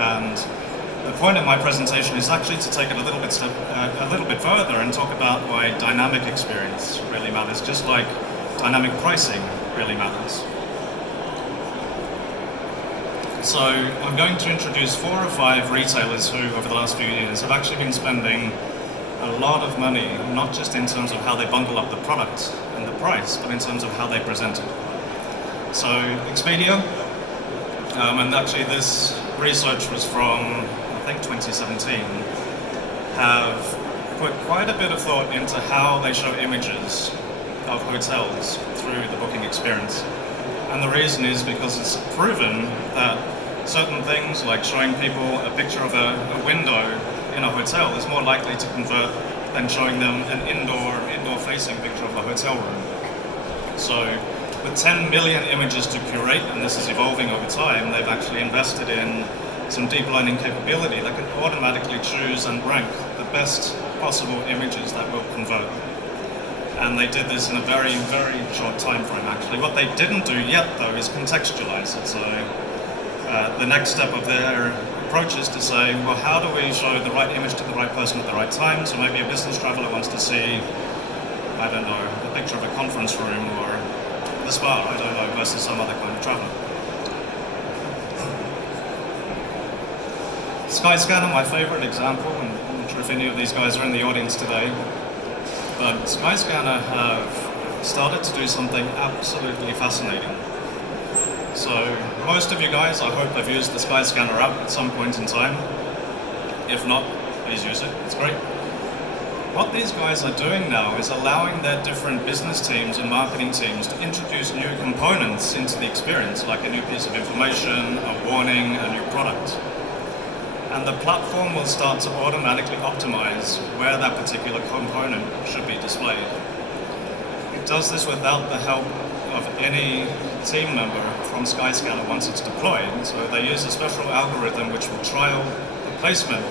And the point of my presentation is actually to take it a little bit further and talk about why dynamic experience really matters, just like dynamic pricing really matters. So I'm going to introduce 4 or 5 retailers who, over the last few years, have actually been spending a lot of money, not just in terms of how they bundle up the product and the price, but in terms of how they present it. So Expedia, and actually this research was from, I think, 2017, have put quite a bit of thought into how they show images of hotels through the booking experience. And the reason is because it's proven that certain things, like showing people a picture of a window in a hotel, is more likely to convert than showing them an indoor-facing picture of the hotel room. So with 10 million images to curate, and this is evolving over time, they've actually invested in some deep learning capability that can automatically choose and rank the best possible images that will convert. And they did this in a very, very short time frame, actually. What they didn't do yet, though, is contextualize it. So the next step of their approach is to say, well, how do we show the right image to the right person at the right time? So maybe a business traveler wants to see, I don't know, a picture of a conference room or the spa, I don't know, versus some other kind of traveler. Spicescanner, my favorite example, and I'm not sure if any of these guys are in the audience today, but Spicescanner have started to do something absolutely fascinating. So most of you guys, I hope, have used the Spicescanner app at some point in time. If not, please use it, it's great. What these guys are doing now is allowing their different business teams and marketing teams to introduce new components into the experience, like a new piece of information, a warning, a new product. And the platform will start to automatically optimize where that particular component should be displayed. It does this without the help of any team member from Skyscanner once it's deployed. So they use a special algorithm which will trial the placement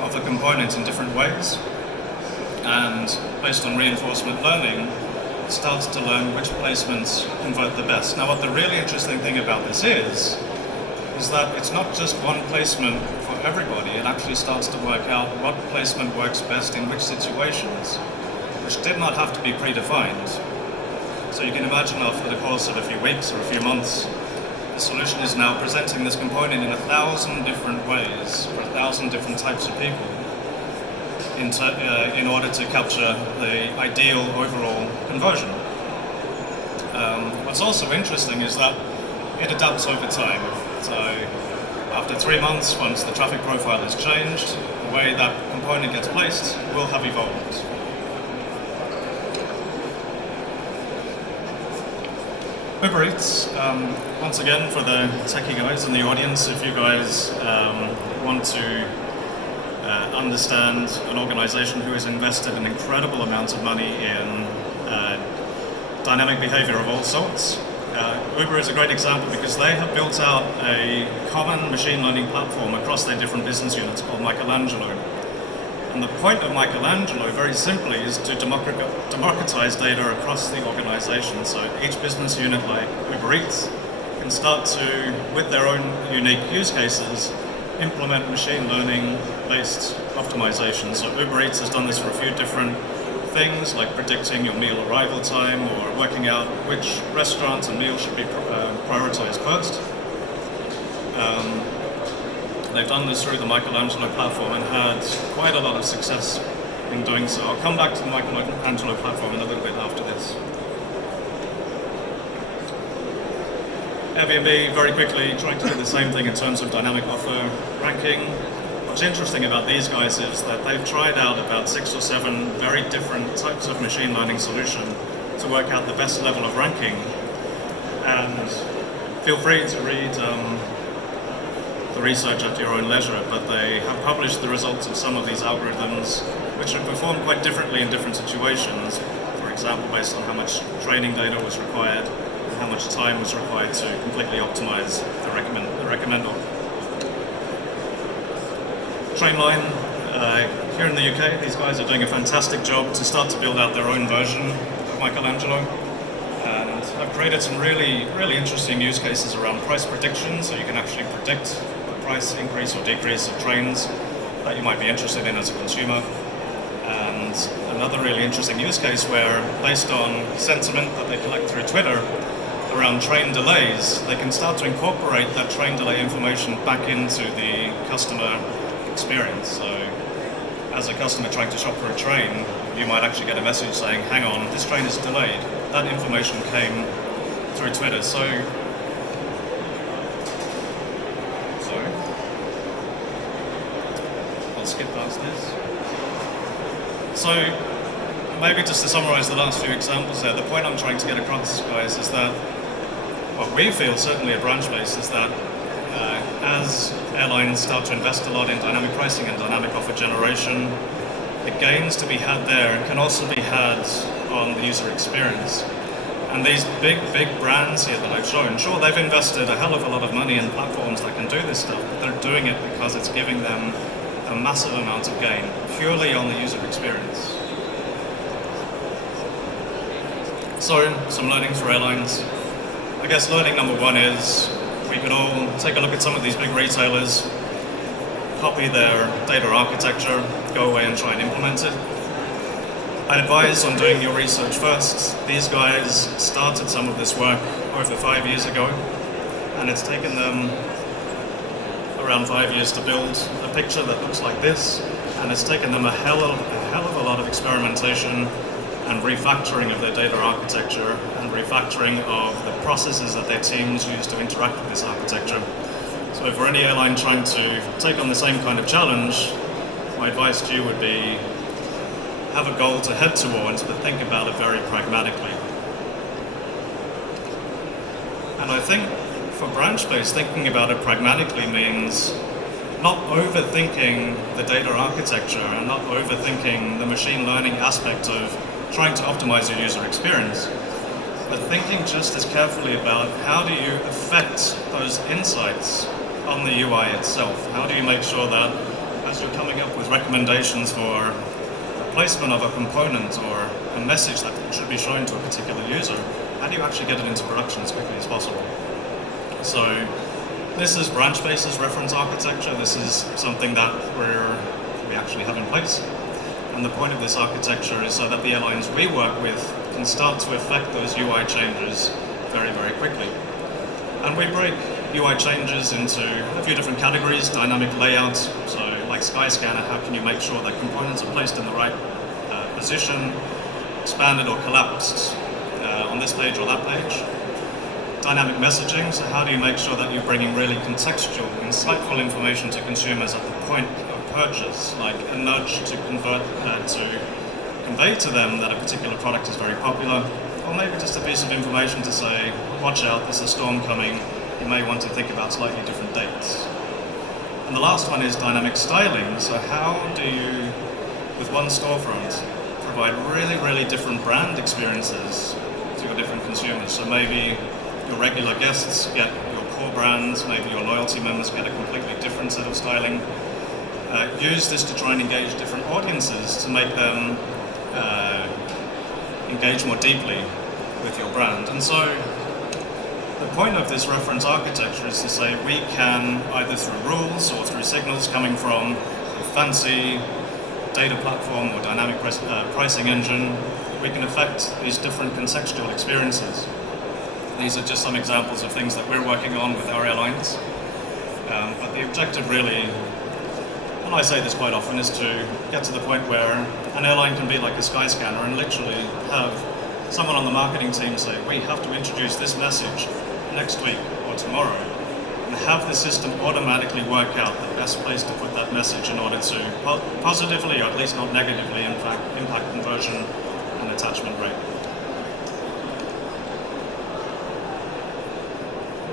of the components in different ways. And based on reinforcement learning, it starts to learn which placements convert the best. Now, what the really interesting thing about this is that it's not just one placement for everybody. It actually starts to work out what placement works best in which situations, which did not have to be predefined. So you can imagine after the course of a few weeks or a few months, the solution is now presenting this component in 1,000 different ways for 1,000 different types of people in order to capture the ideal overall conversion. What's also interesting is that it adapts over time. So after 3 months, once the traffic profile has changed, the way that component gets placed will have evolved. Uber Eats, once again, for the techie guys in the audience, if you guys want to understand an organization who has invested an incredible amount of money in dynamic behavior of all sorts, Uber is a great example because they have built out a common machine learning platform across their different business units called Michelangelo. And the point of Michelangelo, very simply, is to democratize data across the organization. So each business unit, like Uber Eats, can start to, with their own unique use cases, implement machine learning-based optimization. So Uber Eats has done this for a few different things, like predicting your meal arrival time or working out which restaurants and meals should be prioritized first. They've done this through the Michelangelo platform and had quite a lot of success in doing so. I'll come back to the Michelangelo platform in a little bit after this. Airbnb, very quickly, trying to do the same thing in terms of dynamic offer ranking. What's interesting about these guys is that they've tried out about 6 or 7 very different types of machine learning solution to work out the best level of ranking. And feel free to read the research at your own leisure, but they have published the results of some of these algorithms which have performed quite differently in different situations. For example, based on how much training data was required and how much time was required to completely optimize the recommender. Trainline, here in the UK, these guys are doing a fantastic job to start to build out their own version of Michelangelo. And I've created some really interesting use cases around price prediction, so you can actually predict price increase or decrease of trains that you might be interested in as a consumer. And another really interesting use case where, based on sentiment that they collect through Twitter around train delays, they can start to incorporate that train delay information back into the customer experience. So as a customer trying to shop for a train, you might actually get a message saying, hang on, this train is delayed. That information came through Twitter. So I'll skip past this. So maybe just to summarize the last few examples there, the point I'm trying to get across, guys, is that what we feel, certainly at Branchbase, is that as airlines start to invest a lot in dynamic pricing and dynamic offer generation, the gains to be had there can also be had on the user experience. And these big brands here that I've shown, sure, they've invested a hell of a lot of money in platforms that can do this stuff, but they're doing it because it's giving them a massive amount of gain, purely on the user experience. So, some learnings for airlines. I guess learning number one is we could all take a look at some of these big retailers, copy their data architecture, go away and try and implement it. I'd advise on doing your research first. These guys started some of this work over 5 years ago, and it's taken them around 5 years to build a picture that looks like this, and it's taken them a hell of a lot of experimentation and refactoring of their data architecture and refactoring of the processes that their teams use to interact with this architecture. So for any airline trying to take on the same kind of challenge, my advice to you would be have a goal to head towards, but think about it very pragmatically. And I think for Branchbase, thinking about it pragmatically means not overthinking the data architecture and not overthinking the machine learning aspect of trying to optimize your user experience, but thinking just as carefully about how do you affect those insights on the UI itself. How do you make sure that as you're coming up with recommendations for placement of a component or a message that should be shown to a particular user, how do you actually get it into production as quickly as possible? So this is Branchbase's reference architecture. This is something that we actually have in place. And the point of this architecture is so that the airlines we work with can start to affect those UI changes very, very quickly. And we break UI changes into a few different categories: dynamic layout, so like Spicescanner, how can you make sure that components are placed in the right position, expanded or collapsed on this page or that page. Dynamic messaging, so how do you make sure that you're bringing really contextual, insightful information to consumers at the point of purchase, like a nudge to convey to them that a particular product is very popular, or maybe just a piece of information to say, watch out, there's a storm coming, you may want to think about slightly different dates. And the last one is dynamic styling. So how do you, with one storefront, provide really, really different brand experiences to your different consumers? So maybe your regular guests get your core brands, maybe your loyalty members get a completely different set of styling. Use this to try and engage different audiences to make them engage more deeply with your brand. And so the point of this reference architecture is to say we can, either through rules or through signals coming from a fancy data platform or dynamic pricing engine, we can affect these different contextual experiences. These are just some examples of things that we're working on with our airlines. But the objective really, and I say this quite often, is to get to the point where an airline can be like a Skyscanner and literally have someone on the marketing team say, we have to introduce this message next week or tomorrow, and have the system automatically work out the best place to put that message in order to positively, or at least not negatively, in fact, impact conversion and attachment rate.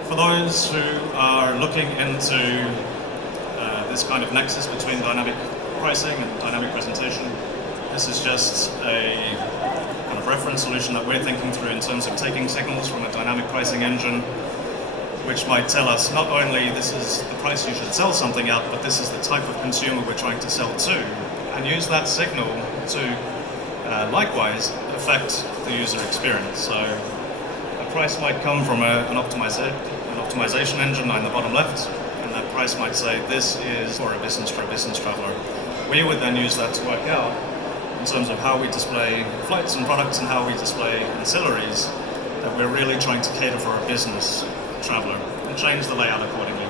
For those who are looking into this kind of nexus between dynamic pricing and dynamic presentation, this is just a kind of reference solution that we're thinking through in terms of taking signals from a dynamic pricing engine, which might tell us not only this is the price you should sell something at, but this is the type of consumer we're trying to sell to, and use that signal to likewise affect the user experience. So a price might come from an optimization engine in the bottom left, and that price might say this is for a business traveler. We would then use that to work out in terms of how we display flights and products and how we display ancillaries, that we're really trying to cater for a business traveler and change the layout accordingly.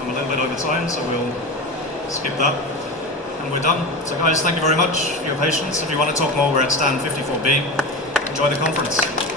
I'm a little bit over time, so we'll skip that. And we're done. So guys, thank you very much for your patience. If you want to talk more, we're at stand 54B. Enjoy the conference.